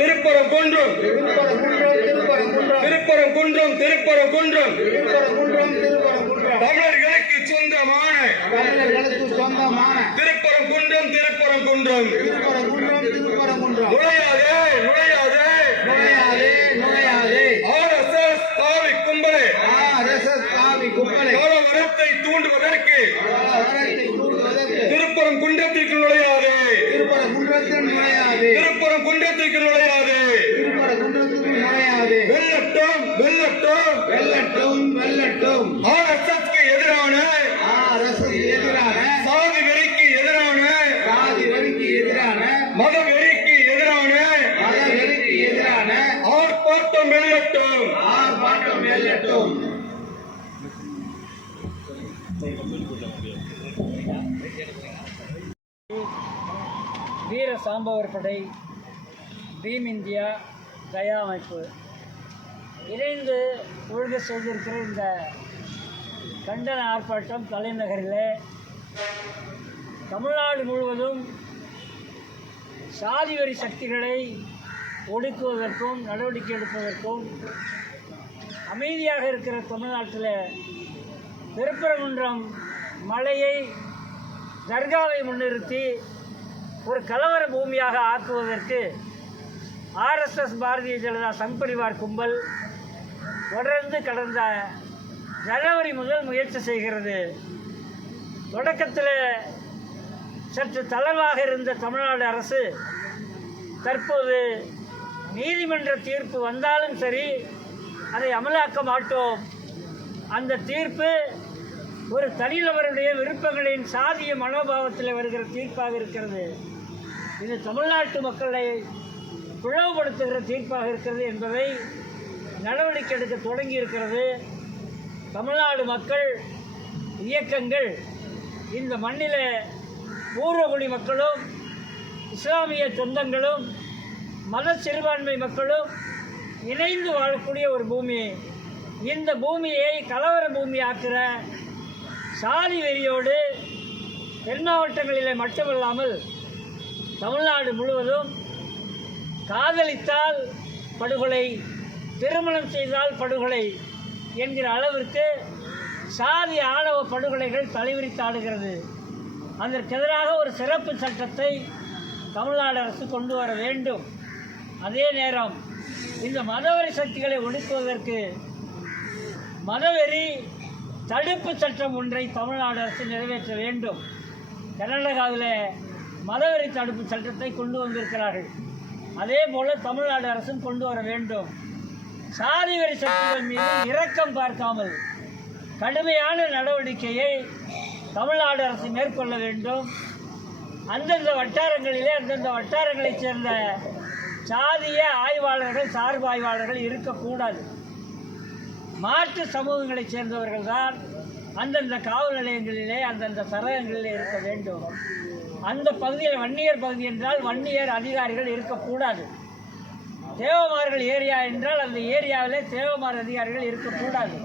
திருப்பரங்குன்றம் தமிழர்களுக்கு சொந்தமான திருப்பரங்குன்றம் நுழையாதே RSS காவி கும்பலை கலவரத்தை தூண்டுவதற்கு திருப்பரங்குன்றத்திற்கு நுழையாதே வெல்லட்டும் RSSக்கு எதிரான சாதி வெறிக்கு எதிரான மத வெறிக்கு எதிரான ஆர்ப்பாட்டம் வெல்லட்டும். வீர சாம்பவர் படை, பீம் இந்தியா, தயா அமைப்பு இணைந்து ஒழுங்கு செய்திருக்கிற இந்த கண்டன ஆர்ப்பாட்டம் தலைநகரில் தமிழ்நாடு முழுவதும் சாதி வெறி சக்திகளை ஒடுக்குவதற்கும் நடவடிக்கை எடுப்பதற்கும் அமைதியாக இருக்கிற தமிழ்நாட்டில் திருப்பரங்குன்றம் மலையை தர்காவை முன்னிறுத்தி ஒரு கலவர பூமியாக ஆக்குவதற்கு RSS பாரதிய ஜனதா சங் பரிவார் கும்பல் தொடர்ந்து கடந்த ஜனவரி முதல் முயற்சி செய்கிறது. தொடக்கத்தில் சற்று தளர்வாக இருந்த தமிழ்நாடு அரசு தற்போது நீதிமன்ற தீர்ப்பு வந்தாலும் சரி அதை அமலாக்க மாட்டோம், அந்த தீர்ப்பு ஒரு தனிநபருடைய விருப்பங்களின் சாதிய மனோபாவத்தில் வருகிற தீர்ப்பாக இருக்கிறது, இது தமிழ்நாட்டு மக்களை பிளவுபடுத்துகிற தீர்ப்பாக இருக்கிறது என்பதை நடவடிக்கை எடுக்க தொடங்கி இருக்கிறது. தமிழ்நாடு மக்கள் இயக்கங்கள் இந்த மண்ணில் பூர்வகுடி மக்களும் இஸ்லாமிய சொந்தங்களும் மத சிறுபான்மை மக்களும் இணைந்து வாழக்கூடிய ஒரு பூமி, இந்த பூமியை கலவர பூமி ஆக்கிற சாதி வெறியோடு தென் மாவட்டங்களில் மட்டுமல்லாமல் தமிழ்நாடு முழுவதும் காதலித்தால் படுகொலை, திருமணம் செய்தால் படுகொலை என்கிற அளவிற்கு சாதி ஆணவ படுகொலைகள் தலைவிரித்தாடுகிறது. அதற்கெதிராக ஒரு சிறப்பு சட்டத்தை தமிழ்நாடு அரசு கொண்டு வர வேண்டும். அதே நேரம் இந்த மதவெறி சக்திகளை ஒடுக்குவதற்கு மதவெறி தடுப்பு சட்டம் ஒன்றை தமிழ்நாடு அரசு நிறைவேற்ற வேண்டும். கர்நாடகாவில் மதவெறி தடுப்பு சட்டத்தை கொண்டு வந்திருக்கிறார்கள், அதே போல் தமிழ்நாடு அரசும் கொண்டு வர வேண்டும். சாதி வெறி சக்திகள் மீது இரக்கம் பார்க்காமல் கடுமையான நடவடிக்கையை தமிழ்நாடு அரசு மேற்கொள்ள வேண்டும். அந்தந்த வட்டாரங்களைச் சேர்ந்த சாதிய ஆய்வாளர்கள், சார்பு ஆய்வாளர்கள் இருக்கக்கூடாது. மாற்று சமூகங்களைச் சேர்ந்தவர்கள் தான் அந்தந்த காவல் நிலையங்களிலே அந்தந்த சரகங்களிலே இருக்க வேண்டும். அந்த பகுதியில் வன்னியர் பகுதி என்றால் வன்னியர் அதிகாரிகள் இருக்கக்கூடாது. தேவமார்கள் ஏரியா என்றால் அந்த ஏரியாவிலே தேவமார் அதிகாரிகள் இருக்கக்கூடாது.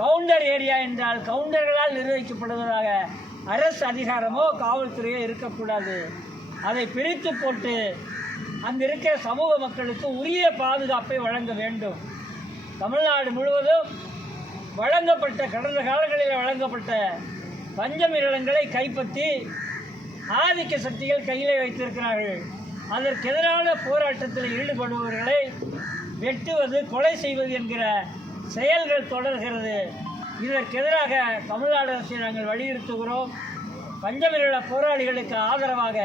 கவுண்டர் ஏரியா என்றால் கவுண்டர்களால் நிர்வகிக்கப்படுவதாக அரசு அதிகாரமோ காவல்துறையோ இருக்கக்கூடாது. அதை பிரித்து போட்டு அங்கு இருக்கிற சமூக மக்களுக்கு உரிய பாதுகாப்பை வழங்க வேண்டும். தமிழ்நாடு முழுவதும் கடந்த காலங்களில் வழங்கப்பட்ட பஞ்சமி நிலங்களை கைப்பற்றி ஆதிக்க சக்திகள் கையிலே வைத்திருக்கிறார்கள். அதற்கெதிரான போராட்டத்தில் ஈடுபடுபவர்களை வெட்டுவது, கொலை செய்வது என்கிற செயல்கள் தொடர்கிறது. இதற்கெதிராக தமிழ்நாடு அரசை நாங்கள் வலியுறுத்துகிறோம். பஞ்சமி நில போராளிகளுக்கு ஆதரவாக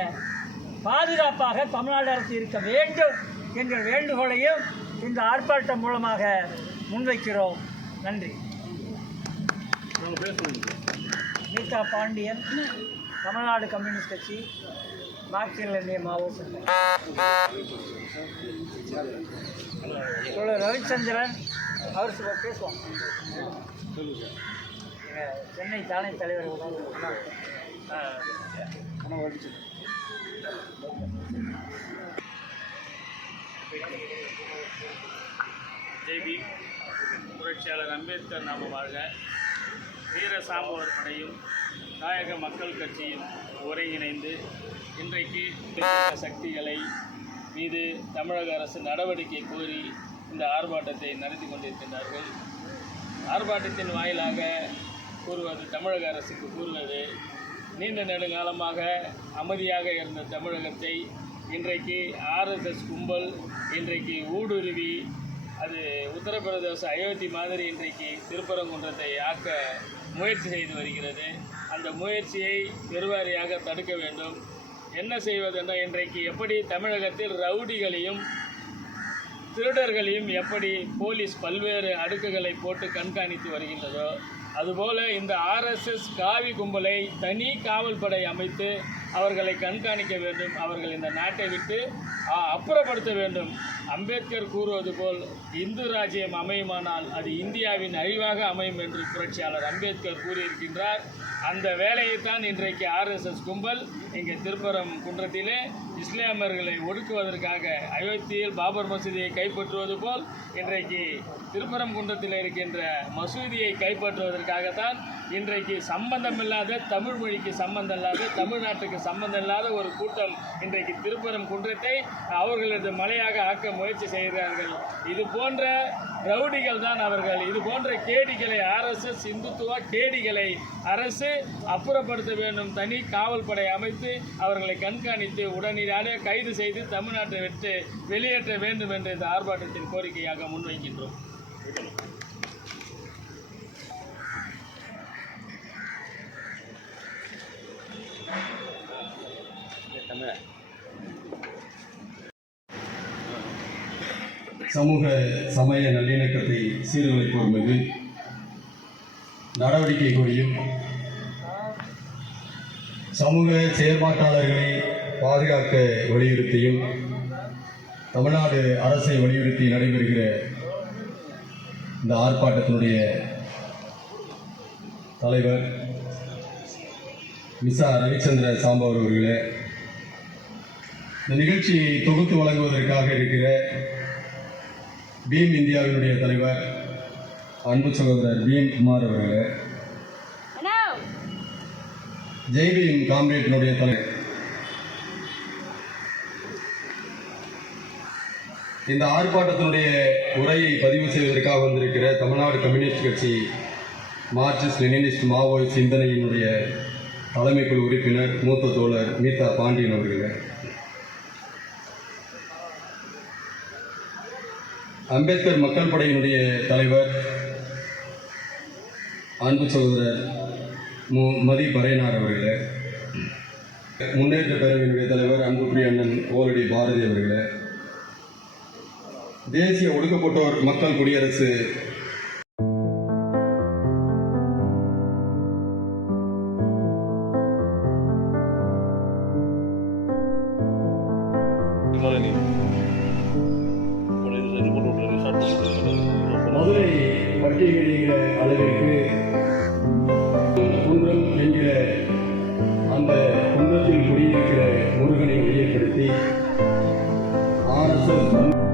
பாதுகாப்பாக தமிழ்நாடு அரசு இருக்க வேண்டும் என்ற வேண்டுகோளையும் இந்த ஆர்ப்பாட்டம் மூலமாக முன்வைக்கிறோம். நன்றி. கீதா பாண்டியன், தமிழ்நாடு கம்யூனிஸ்ட் கட்சி, மார்க்சியல் இந்திய மாவோ சங்கம். ரவிச்சந்திரன் அவர் பேசுவோம். சென்னை தானே தலைவர் ஜெய்பி, புரட்சியாளர் அம்பேத்கர் நாம வாழ்க. வீர சாம்பவர் படையும் தாயக மக்கள் கட்சியும் ஒருங்கிணைந்து இன்றைக்கு சக்திகளை மீது தமிழக அரசு நடவடிக்கை கோரி இந்த ஆர்ப்பாட்டத்தை நடத்தி கொண்டிருக்கின்றார்கள். ஆர்ப்பாட்டத்தின் வாயிலாக கூறுவது, தமிழக அரசுக்கு கூறுவது, நீண்ட நெடுங்காலமாக அமைதியாக இருந்த தமிழகத்தை இன்றைக்கு RSS கும்பல் இன்றைக்கு ஊடுருவி அது உத்தரப்பிரதேச அயோத்தி மாதிரி இன்றைக்கு திருப்பரங்குன்றத்தை ஆக்க முயற்சி செய்து வருகிறது. அந்த முயற்சியை பெருவாரியாக தடுக்க வேண்டும். என்ன செய்வதென்றால், இன்றைக்கு எப்படி தமிழகத்தில் ரவுடிகளையும் திருடர்களையும் எப்படி போலீஸ் பல்வேறு அடுக்குகளை போட்டு கண்காணித்து வருகின்றதோ, அதுபோல இந்த RSS காவி கும்பலை தனி காவல் படை அமைத்து அவர்களை கண்காணிக்க வேண்டும். அவர்கள் இந்த நாட்டை விட்டு அப்புறப்படுத்த வேண்டும். அம்பேத்கர் கூறுவது போல் இந்து ராஜ்யம் அமையுமானால் அது இந்தியாவின் அழிவாக அமையும் என்று புரட்சியாளர் அம்பேத்கர் கூறியிருக்கின்றார். அந்த வேலையைத்தான் இன்றைக்கு RSS கும்பல் இங்கே திருப்பரங்குன்றத்திலே இஸ்லாமியர்களை ஒடுக்குவதற்காக அயோத்தியில் பாபர் மசூதியை கைப்பற்றுவது போல் இன்றைக்கு திருப்பரங்குன்றத்தில் இருக்கின்ற மசூதியை கைப்பற்றுவதற்காகத்தான் இன்றைக்கு சம்பந்தமில்லாத, தமிழ் மொழிக்கு சம்பந்தம் இல்லாத, தமிழ்நாட்டுக்கு சம்பந்தம் இல்லாத ஒரு கூட்டம் இன்றைக்கு திருப்பரங்குன்றத்தை அவர்களது மலையாக ஆக்க முயற்சி செய்கிறார்கள். இது போன்ற ரவுடிகள் தான் அவர்கள். இது போன்ற கேடிகளை, RSS இந்துத்துவ கேடிகளை அரசு அப்புறப்படுத்த வேண்டும். தனி காவல் படை அமைத்து அவர்களை கண்காணித்து உடனடியாக கைது செய்து தமிழ்நாட்டை விட்டு வெளியேற்ற வேண்டும் என்று இந்த ஆர்ப்பாட்டத்தின் கோரிக்கையாக முன்வைக்கின்றோம். சமூக சமய நல்லிணக்கத்தை சீர்குலைப்போர் மீது நடவடிக்கை கோரியும் சமூக செயற்பாட்டாளர்களை பாதுகாக்க வலியுறுத்தியும் தமிழ்நாடு அரசை வலியுறுத்தி நடைபெறுகிற இந்த ஆர்ப்பாட்டத்தினுடைய தலைவர் மிசா ரவிச்சந்திர சாம்பவர் அவர்களே, இந்த நிகழ்ச்சியை தொகுத்து வழங்குவதற்காக இருக்கிற பீம் இந்தியாவினுடைய தலைவர் அன்பு சகோதரர் பீம் குமார் அவர்களே, ஜெய் பீம் காம்ரேட்டினுடைய தலைவர், இந்த ஆர்ப்பாட்டத்தினுடைய உரையை பதிவு செய்வதற்காக வந்திருக்கிற தமிழ்நாடு கம்யூனிஸ்ட் கட்சி மார்க்சிஸ்ட் லெனினிஸ்ட் மாவோயிஸ்ட் சிந்தனையினுடைய தலைமைக்குழு உறுப்பினர் மூத்த தோழர் மீதா பாண்டியன் அவர்களே, அம்பேத்கர் மக்கள் படையினுடைய தலைவர் அன்பு சகோதரர் மதி பறையனார் அவர்களே, முன்னேற்ற பேரவையினுடைய தலைவர் அன்புக்குரிய அண்ணன் ஓலடி பாரதி அவர்களே, தேசிய ஒடுக்கப்பட்டோர் மக்கள் குடியரசு மதுரை பட்டியலிடுகிற அளவிற்கு குன்றம் என்கிற அந்த குன்றத்தில் குடியிருக்கிற முருகனை வெளியேற்படுத்தி RSS